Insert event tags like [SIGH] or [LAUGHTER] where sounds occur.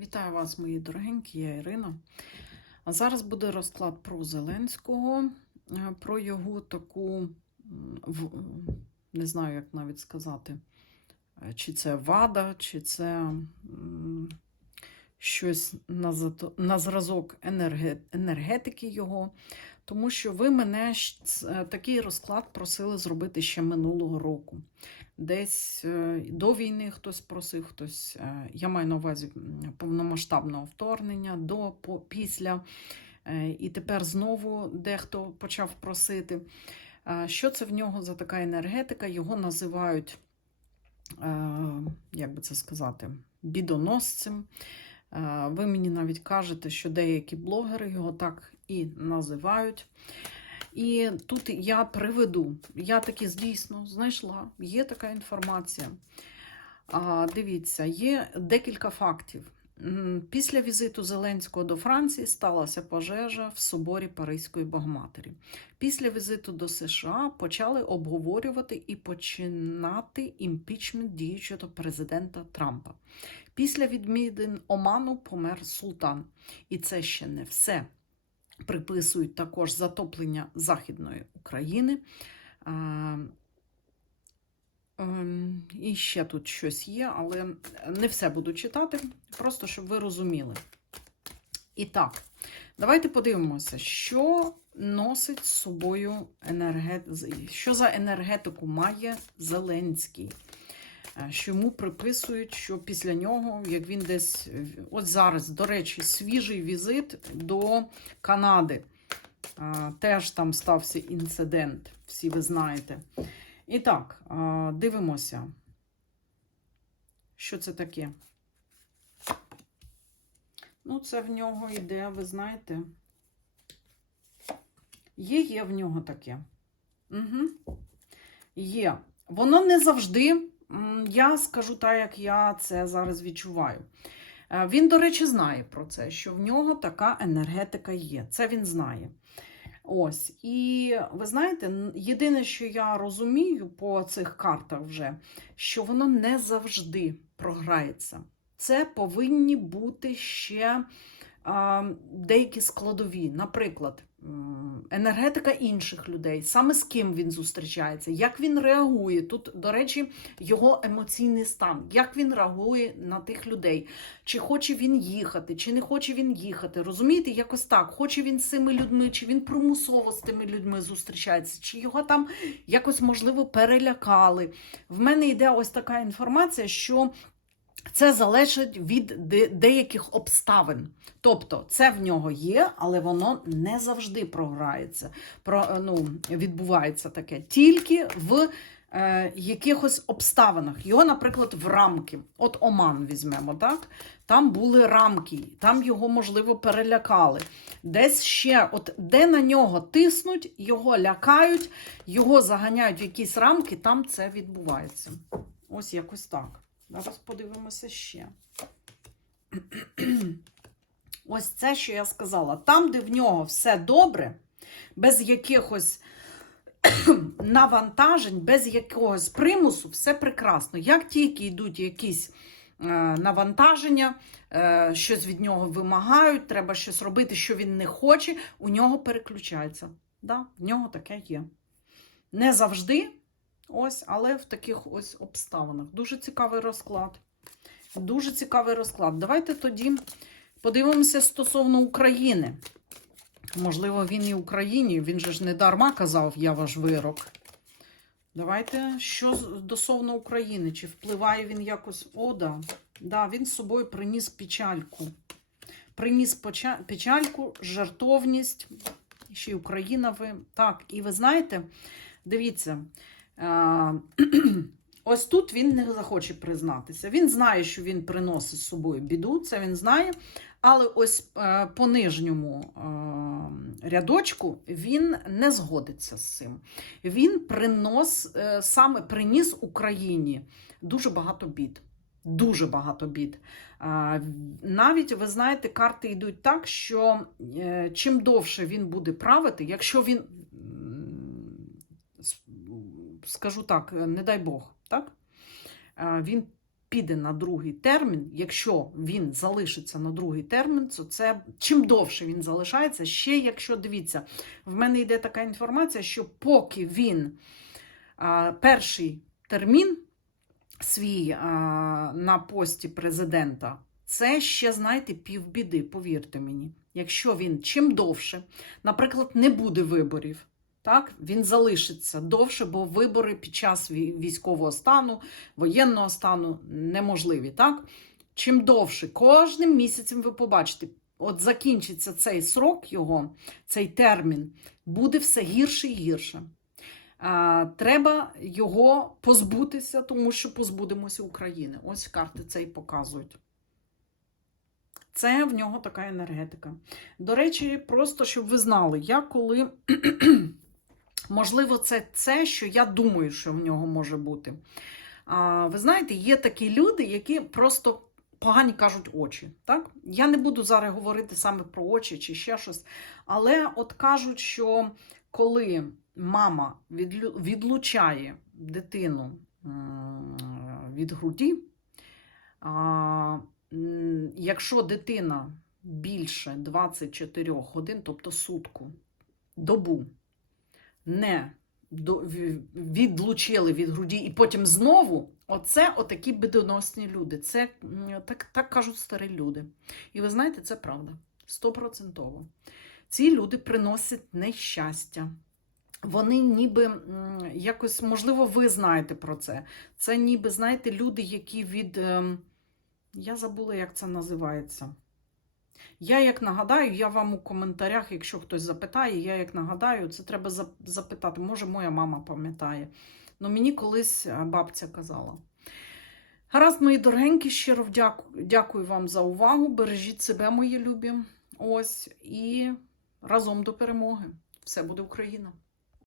Вітаю вас, мої дорогенькі, я Ірина. А зараз буде розклад про Зеленського, е, про його таку, не знаю, як навіть сказати, е, чи це вада, чи це щось на, зразок енергетики його. Тому що ви мене е, такий розклад просили зробити ще минулого року. Десь е, до війни хтось просив, хтось, е, я маю на увазі повномасштабного вторгнення, до, по, після. Е, І тепер знову дехто почав просити. Що це в нього за така енергетика? Його називають, як би це сказати, бідоносцем. Ви мені навіть кажете, що деякі блогери його так і називають. І тут я приведу, я таки дійсно знайшла, є така інформація. А, дивіться, є декілька фактів. Після візиту Зеленського до Франції сталася пожежа в соборі Паризької Богоматері. Після візиту до США почали обговорювати і починати імпічмент діючого президента Трампа. Після відмідин Оману помер султан. І це ще не все приписують також затоплення Західної України. Ем, І ще тут щось є, але не все буду читати, просто щоб ви розуміли. І так, давайте подивимося, що носить з собою енерге... що за енергетику має Зеленський. Е, Що йому приписують, що після нього, як він десь, от зараз, до речі, свіжий візит до Канади. Теж там стався інцидент, всі ви знаєте. І так, дивимося, що це таке. Ну, це в нього йде, ви знаєте. Є, є в нього таке. Угу. Є. Воно не завжди, я скажу так, як я це зараз відчуваю. Е, Він, до речі, знає про це, що в нього така енергетика є. Це він знає. Ось. І ви знаєте, єдине, що я розумію по цих картах вже, що воно не завжди програється. Це повинні бути ще деякі складові. Наприклад, енергетика інших людей, саме з ким він зустрічається, як він реагує. Тут, до речі, його емоційний стан, як він реагує на тих людей, чи хоче він їхати, чи не хоче він їхати. Розумієте, якось так. Хоче він з цими людьми, чи він примусово з тими людьми зустрічається, чи його там якось, можливо, перелякали. В мене йде ось така інформація, що. Це залежить від деяких обставин. Тобто, це в нього є, але воно не завжди програється. Про, е, ну, відбувається таке тільки в е, якихось обставинах. Його, наприклад, в рамки. От Оман візьмемо, так? Там були рамки, там його, можливо, перелякали. Десь ще, от де на нього тиснуть, його лякають, його заганяють в якісь рамки, там це відбувається. Ось якось так. Зараз подивимося ще. [CLEARS THROAT] Ось це, що я сказала. Там, де в нього все добре, без якихось [CLEARS THROAT] навантажень, без якогось примусу, все прекрасно. Як тільки йдуть якісь е, навантаження, е, щось від нього вимагають, треба щось робити, що він не хоче, у нього переключається. Да, в нього таке є. Не завжди, ось, але в таких ось обставинах. Дуже цікавий розклад. Дуже цікавий розклад. Давайте тоді подивимося стосовно України. Можливо, він і Україні, він же ж не дарма казав, я ваш вирок. Давайте, що стосовно України? Чи впливає він якось? О, да. Він з собою приніс печальку. Приніс печальку, жартовність. Ще й Україна ви. Так, і ви знаєте, дивіться, [CLEARS THROAT] ось тут він не захоче признатися. Він знає, що він приносить з собою біду, це він знає. Але ось е, по нижньому е, рядочку він не згодиться з цим. Він принос, е, саме приніс Україні дуже багато бід. Дуже багато бід. Навіть, ви знаєте, карти йдуть так, що е, чим довше він буде правити, якщо він, скажу так, не дай Бог, так? Він піде на другий термін, якщо він залишиться на другий термін, то це чим довше він залишається, ще якщо дивіться, в мене йде така інформація, що поки він перший термін свій на пості президента, це ще, знаєте, півбіди, повірте мені. Якщо він чим довше, наприклад, не буде виборів, так, він залишиться довше, бо вибори під час військового стану, воєнного стану неможливі. Так? Чим довше, кожним місяцем ви побачите, от закінчиться цей срок його, цей термін, буде все гірше і гірше. А, треба його позбутися, тому що позбудемося України. Ось карти це і показують. Це в нього така енергетика. До речі, просто щоб ви знали, я коли. Можливо, це це, що я думаю, що в нього може бути. А, ви знаєте, є такі люди, які просто погані кажуть очі. Так? Я не буду зараз говорити саме про очі чи ще щось. Але от кажуть, що коли мама відлучає дитину від груді, а, якщо дитина більше 24 годин, тобто сутку, добу, не відлучили від груді і потім знову, оце отакі бідоносні люди. Це так, так кажуть старі люди. І ви знаєте, це правда. Стопроцентово. Ці люди приносять нещастя. Вони ніби якось, можливо, ви знаєте про це. Це ніби, знаєте, люди, які від. ем, Я забула, як це називається. Я як нагадаю, я вам у коментарях, якщо хтось запитає, я як нагадаю, це треба запитати. Може, моя мама пам'ятає. Ну, мені колись е, бабця казала. Гаразд, мої дорогенькі, щиро вдяку- дякую вам за увагу. Бережіть себе, мої любі. Ось, і разом до перемоги. Все буде Україна!